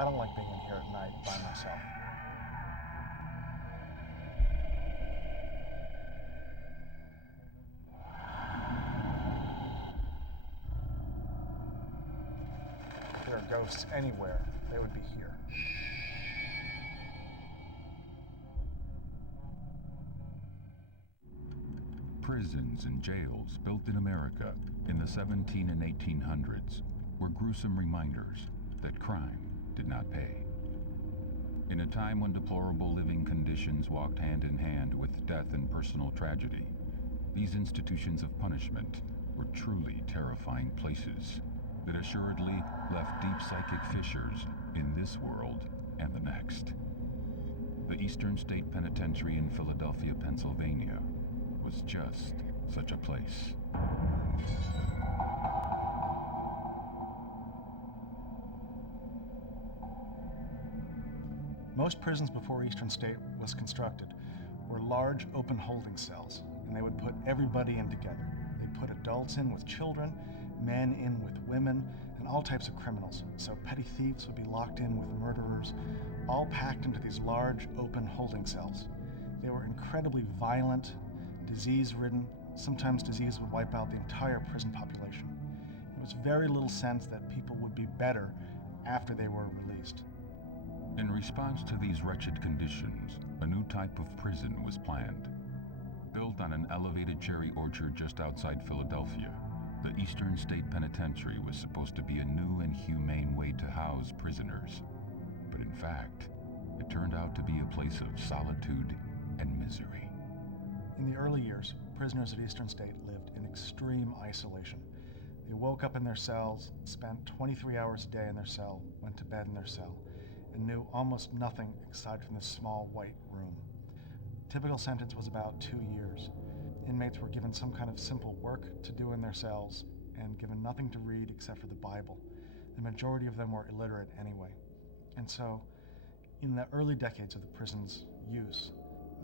I don't like being in here at night by myself. If there are ghosts anywhere, they would be here. Prisons and jails built in America in the 17 and 1800s were gruesome reminders that crime did not pay. In a time when deplorable living conditions walked hand in hand with death and personal tragedy, these institutions of punishment were truly terrifying places that assuredly left deep psychic fissures in this world and the next. The Eastern State Penitentiary in Philadelphia, Pennsylvania, was just such a place. Most prisons before Eastern State was constructed were large open holding cells, and they would put everybody in together. They'd put adults in with children, men in with women, and all types of criminals. So petty thieves would be locked in with murderers, all packed into these large open holding cells. They were incredibly violent, disease-ridden. Sometimes disease would wipe out the entire prison population. There was very little sense that people would be better after they were released. In response to these wretched conditions, a new type of prison was planned. Built on an elevated cherry orchard just outside Philadelphia, the Eastern State Penitentiary was supposed to be a new and humane way to house prisoners. But in fact, it turned out to be a place of solitude and misery. In the early years, prisoners at Eastern State lived in extreme isolation. They woke up in their cells, spent 23 hours a day in their cell, went to bed in their cell, and knew almost nothing aside from this small white room. Typical sentence was about 2 years. Inmates were given some kind of simple work to do in their cells and given nothing to read except for the Bible. The majority of them were illiterate anyway. And so, in the early decades of the prison's use,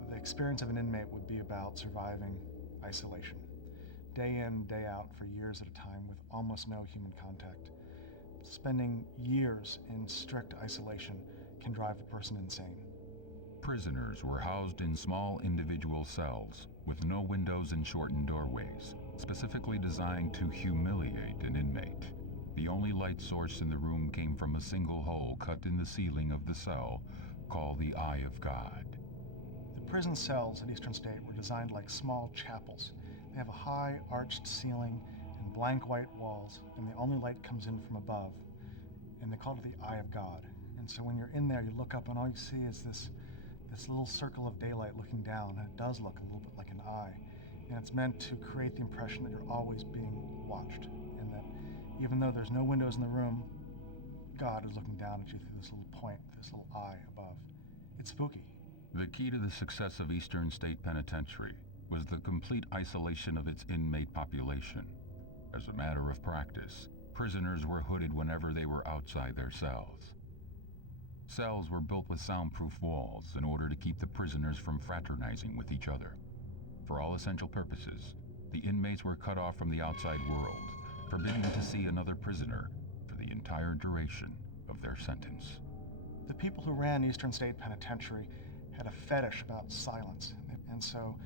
the experience of an inmate would be about surviving isolation, day in, day out for years at a time with almost no human contact. Spending years in strict isolation can drive a person insane. Prisoners were housed in small individual cells with no windows and shortened doorways, specifically designed to humiliate an inmate. The only light source in the room came from a single hole cut in the ceiling of the cell, called the Eye of God. The prison cells at Eastern State were designed like small chapels. They have a high arched ceiling and blank white walls, and the only light comes in from above, and they call it the Eye of God. And so when you're in there, you look up and all you see is this little circle of daylight looking down, and it does look a little bit like an eye. And it's meant to create the impression that you're always being watched, and that even though there's no windows in the room, God is looking down at you through this little point, this little eye above. It's spooky. The key to the success of Eastern State Penitentiary was the complete isolation of its inmate population. As a matter of practice, prisoners were hooded whenever they were outside their cells. Cells were built with soundproof walls in order to keep the prisoners from fraternizing with each other. For all essential purposes, the inmates were cut off from the outside world, forbidden to see another prisoner for the entire duration of their sentence. The people who ran Eastern State Penitentiary had a fetish about silence, and so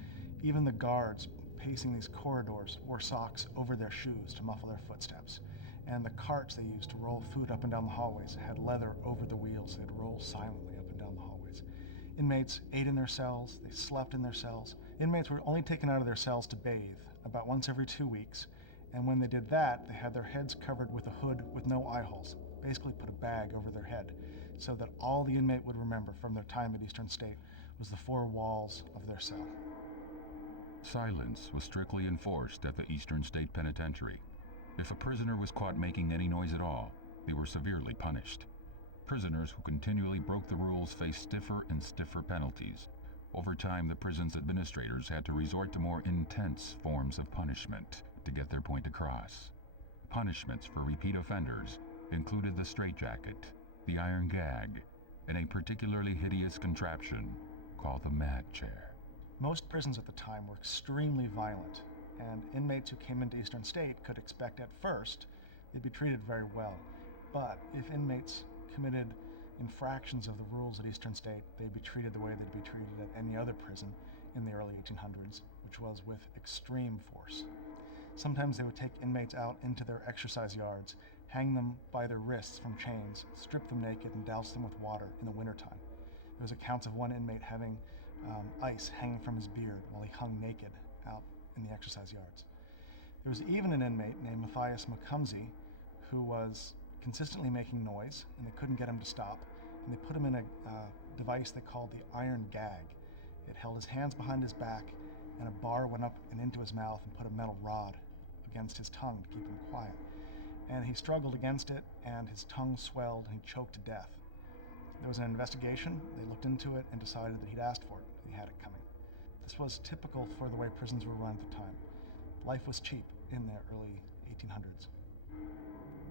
even the guards pacing these corridors wore socks over their shoes to muffle their footsteps. And the carts they used to roll food up and down the hallways had leather over the wheels. They'd roll silently up and down the hallways. Inmates ate in their cells, they slept in their cells. Inmates were only taken out of their cells to bathe about once every 2 weeks, and when they did that, they had their heads covered with a hood with no eye holes, basically put a bag over their head, so that all the inmate would remember from their time at Eastern State was the 4 walls of their cell. Silence was strictly enforced at the Eastern State Penitentiary. If a prisoner was caught making any noise at all, they were severely punished. Prisoners who continually broke the rules faced stiffer and stiffer penalties. Over time, the prison's administrators had to resort to more intense forms of punishment to get their point across. Punishments for repeat offenders included the straitjacket, the iron gag, and a particularly hideous contraption called the mad chair. Most prisons at the time were extremely violent, and inmates who came into Eastern State could expect at first they'd be treated very well. But if inmates committed infractions of the rules at Eastern State, they'd be treated the way they'd be treated at any other prison in the early 1800s, which was with extreme force. Sometimes they would take inmates out into their exercise yards, hang them by their wrists from chains, strip them naked, and douse them with water in the wintertime. There was accounts of one inmate having ice hanging from his beard while he hung naked out in the exercise yards. There was even an inmate named Matthias Macumsey who was consistently making noise, and they couldn't get him to stop, and they put him in a device they called the iron gag. It held his hands behind his back, and a bar went up and into his mouth and put a metal rod against his tongue to keep him quiet. And he struggled against it, and his tongue swelled, and he choked to death. There was an investigation. They looked into it and decided that he'd asked for it. He had it coming. This was typical for the way prisons were run at the time. Life was cheap in the early 1800s.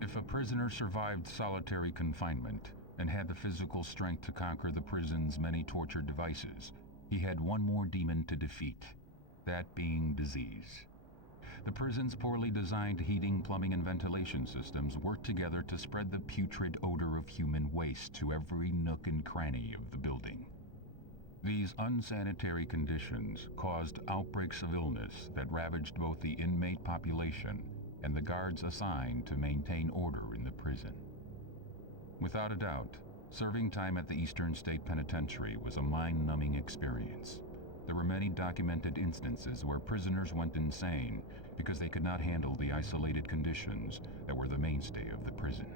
If a prisoner survived solitary confinement and had the physical strength to conquer the prison's many torture devices, he had one more demon to defeat, that being disease. The prison's poorly designed heating, plumbing, and ventilation systems worked together to spread the putrid odor of human waste to every nook and cranny of the building. These unsanitary conditions caused outbreaks of illness that ravaged both the inmate population and the guards assigned to maintain order in the prison. Without a doubt, serving time at the Eastern State Penitentiary was a mind-numbing experience. There were many documented instances where prisoners went insane because they could not handle the isolated conditions that were the mainstay of the prison.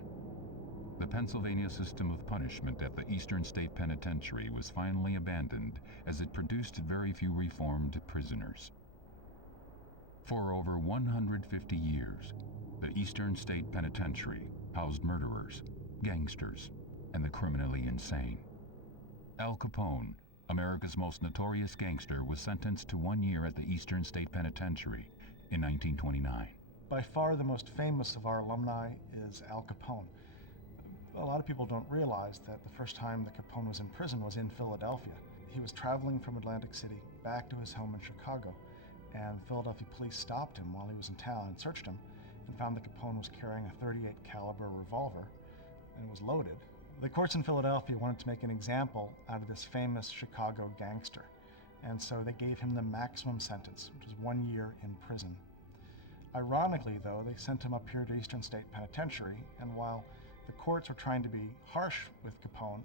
The Pennsylvania system of punishment at the Eastern State Penitentiary was finally abandoned as it produced very few reformed prisoners. For over 150 years, the Eastern State Penitentiary housed murderers, gangsters, and the criminally insane. Al Capone, America's most notorious gangster, was sentenced to 1 year at the Eastern State Penitentiary in 1929. By far the most famous of our alumni is Al Capone. A lot of people don't realize that the first time that Capone was in prison was in Philadelphia. He was traveling from Atlantic City back to his home in Chicago, and Philadelphia police stopped him while he was in town and searched him and found that Capone was carrying a .38 caliber revolver, and it was loaded. The courts in Philadelphia wanted to make an example out of this famous Chicago gangster, and so they gave him the maximum sentence, which was 1 year in prison. Ironically, though, they sent him up here to Eastern State Penitentiary, and while the courts were trying to be harsh with Capone,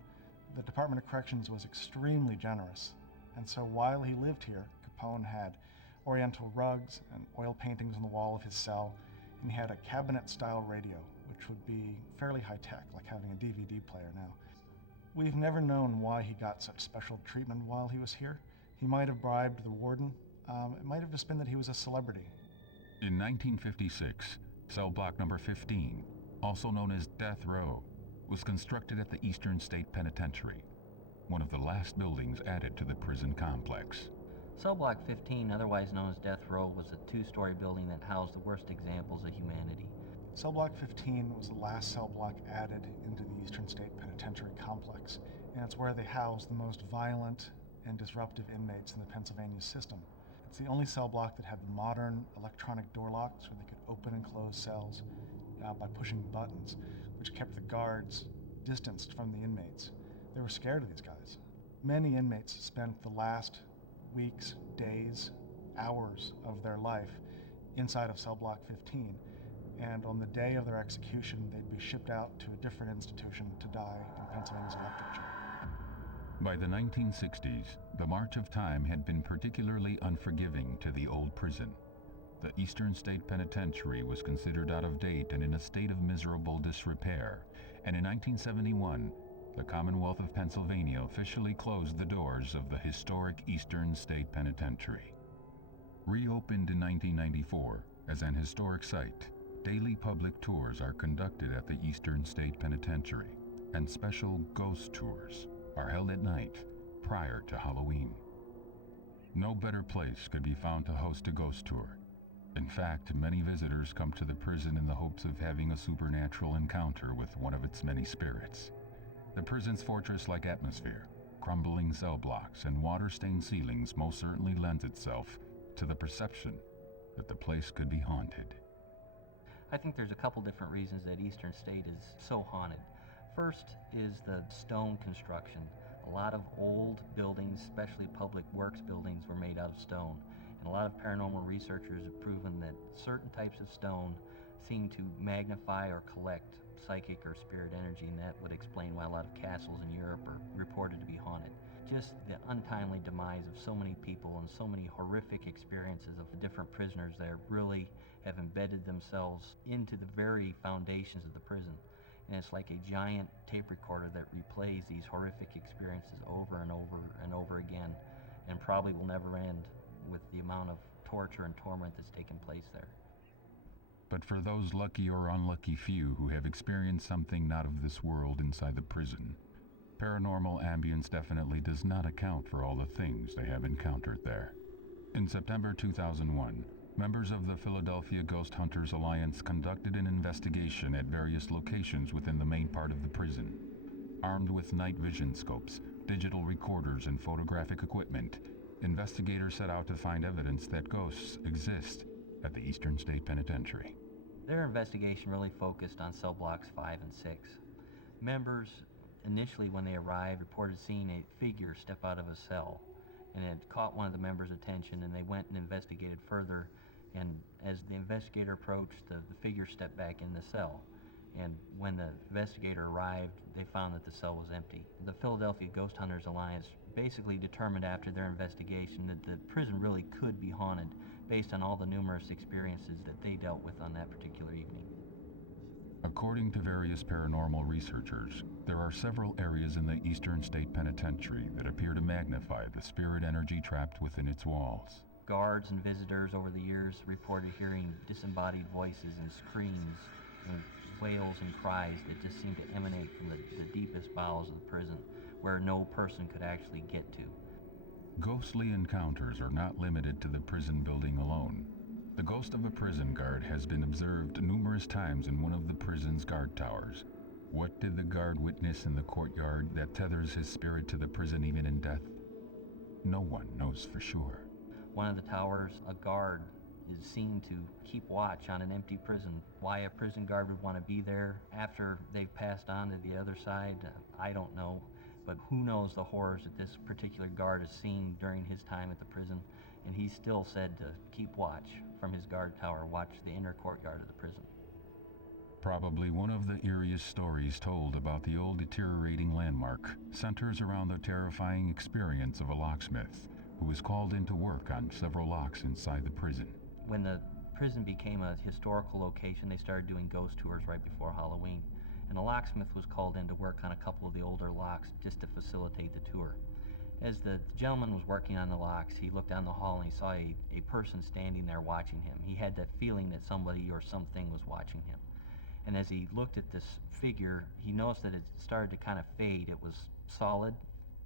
the Department of Corrections was extremely generous. And so while he lived here, Capone had oriental rugs and oil paintings on the wall of his cell, and he had a cabinet-style radio, which would be fairly high-tech, like having a DVD player now. We've never known why he got such special treatment while he was here. He might have bribed the warden. It might have just been that he was a celebrity. In 1956, cell block number 15, also known as Death Row, was constructed at the Eastern State Penitentiary, one of the last buildings added to the prison complex. Cell Block 15, otherwise known as Death Row, was a two-story building that housed the worst examples of humanity. Cell Block 15 was the last cell block added into the Eastern State Penitentiary complex, and it's where they housed the most violent and disruptive inmates in the Pennsylvania system. It's the only cell block that had modern electronic door locks where they could open and close cells by pushing buttons, which kept the guards distanced from the inmates. They were scared of these guys. Many inmates spent the last weeks, days, hours of their life inside of cell block 15, and on the day of their execution, they'd be shipped out to a different institution to die in Pennsylvania's electric chair. By the 1960s, the march of time had been particularly unforgiving to the old prison. The Eastern State Penitentiary was considered out of date and in a state of miserable disrepair, and in 1971, the Commonwealth of Pennsylvania officially closed the doors of the historic Eastern State Penitentiary. Reopened in 1994 as an historic site, daily public tours are conducted at the Eastern State Penitentiary, and special ghost tours are held at night prior to Halloween. No better place could be found to host a ghost tour. In fact, many visitors come to the prison in the hopes of having a supernatural encounter with one of its many spirits. The prison's fortress-like atmosphere, crumbling cell blocks, and water-stained ceilings most certainly lends itself to the perception that the place could be haunted. I think there's a couple different reasons that Eastern State is so haunted. First is the stone construction. A lot of old buildings, especially public works buildings, were made out of stone. And a lot of paranormal researchers have proven that certain types of stone seem to magnify or collect psychic or spirit energy, and that would explain why a lot of castles in Europe are reported to be haunted. Just the untimely demise of so many people and so many horrific experiences of the different prisoners there really have embedded themselves into the very foundations of the prison. And it's like a giant tape recorder that replays these horrific experiences over and over and over again, and probably will never end with the amount of torture and torment that's taken place there. But for those lucky or unlucky few who have experienced something not of this world inside the prison, paranormal ambience definitely does not account for all the things they have encountered there. In September 2001, members of the Philadelphia Ghost Hunters Alliance conducted an investigation at various locations within the main part of the prison. Armed with night vision scopes, digital recorders, and photographic equipment, investigators set out to find evidence that ghosts exist at the Eastern State Penitentiary. Their investigation really focused on cell blocks 5 and 6. Members initially, when they arrived, reported seeing a figure step out of a cell, and it caught one of the members' attention, and they went and investigated further. And as the investigator approached, the figure stepped back in the cell. And when the investigator arrived, they found that the cell was empty. The Philadelphia Ghost Hunters Alliance basically determined after their investigation that the prison really could be haunted based on all the numerous experiences that they dealt with on that particular evening. According to various paranormal researchers, there are several areas in the Eastern State Penitentiary that appear to magnify the spirit energy trapped within its walls. Guards and visitors over the years reported hearing disembodied voices and screams and wails and cries that just seemed to emanate from the deepest bowels of the prison, where no person could actually get to. Ghostly encounters are not limited to the prison building alone. The ghost of a prison guard has been observed numerous times in one of the prison's guard towers. What did the guard witness in the courtyard that tethers his spirit to the prison even in death? No one knows for sure. One of the towers, a guard is seen to keep watch on an empty prison. Why a prison guard would want to be there after they've passed on to the other side, I don't know. But who knows the horrors that this particular guard has seen during his time at the prison. And he's still said to keep watch from his guard tower, watch the inner courtyard of the prison. Probably one of the eeriest stories told about the old deteriorating landmark centers around the terrifying experience of a locksmith who was called in to work on several locks inside the prison. When the prison became a historical location, they started doing ghost tours right before Halloween. And a locksmith was called in to work on a couple of the older locks just to facilitate the tour. As the gentleman was working on the locks, he looked down the hall and he saw a person standing there watching him. He had that feeling that somebody or something was watching him. And as he looked at this figure, he noticed that it started to kind of fade. It was solid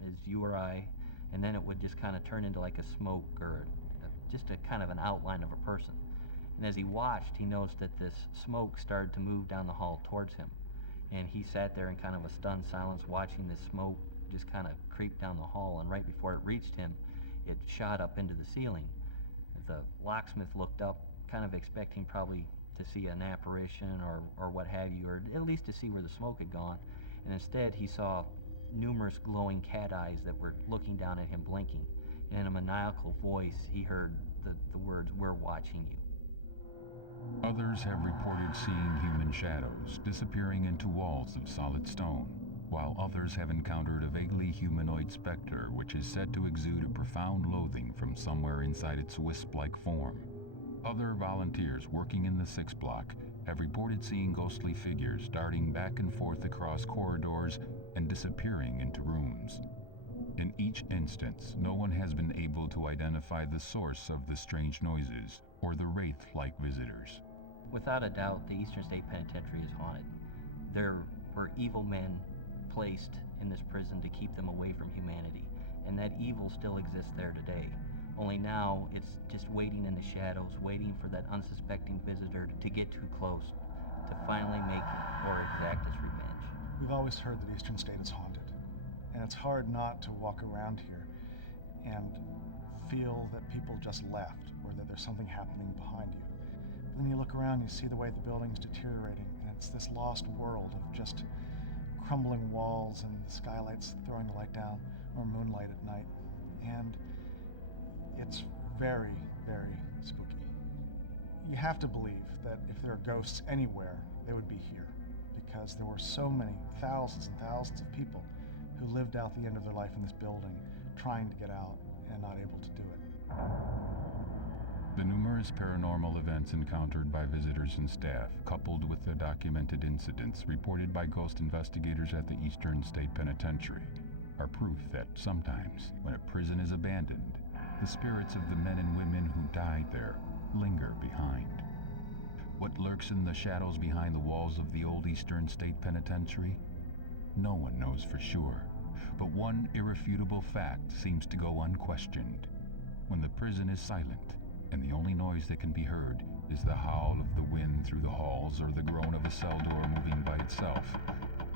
as you or I, and then it would just kind of turn into like a smoke or just a kind of an outline of a person. And as he watched, he noticed that this smoke started to move down the hall towards him. And he sat there in kind of a stunned silence watching this smoke just kind of creep down the hall, and right before it reached him, it shot up into the ceiling. The locksmith looked up, kind of expecting probably to see an apparition or what have you, or at least to see where the smoke had gone. And instead, he saw numerous glowing cat eyes that were looking down at him, blinking. And in a maniacal voice, he heard the words, "We're watching you." Others have reported seeing human shadows disappearing into walls of solid stone, while others have encountered a vaguely humanoid specter which is said to exude a profound loathing from somewhere inside its wisp-like form. Other volunteers working in the 6th block have reported seeing ghostly figures darting back and forth across corridors and disappearing into rooms. In each instance, no one has been able to identify the source of the strange noises or the wraith-like visitors. Without a doubt, the Eastern State Penitentiary is haunted. There were evil men placed in this prison to keep them away from humanity, and that evil still exists there today. Only now it's just waiting in the shadows, waiting for that unsuspecting visitor to get too close, to finally make or exact its revenge. We've always heard that Eastern State is haunted, and it's hard not to walk around here and feel that people just left, or that there's something happening behind you. But then you look around, you see the way the building's deteriorating, and it's this lost world of just crumbling walls and the skylights throwing the light down, or moonlight at night. And it's very, very spooky. You have to believe that if there are ghosts anywhere, they would be here, because there were so many thousands and thousands of people who lived out the end of their life in this building trying to get out and not able to do it. The numerous paranormal events encountered by visitors and staff, coupled with the documented incidents reported by ghost investigators at the Eastern State Penitentiary, are proof that sometimes, when a prison is abandoned, the spirits of the men and women who died there linger behind. What lurks in the shadows behind the walls of the old Eastern State Penitentiary? No one knows for sure, but one irrefutable fact seems to go unquestioned. When the prison is silent, and the only noise that can be heard is the howl of the wind through the halls or the groan of a cell door moving by itself,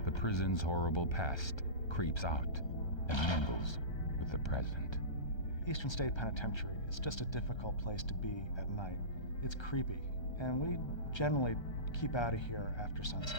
the prison's horrible past creeps out and mingles with the present. Eastern State Penitentiary is just a difficult place to be at night. It's creepy, and we generally keep out of here after sunset.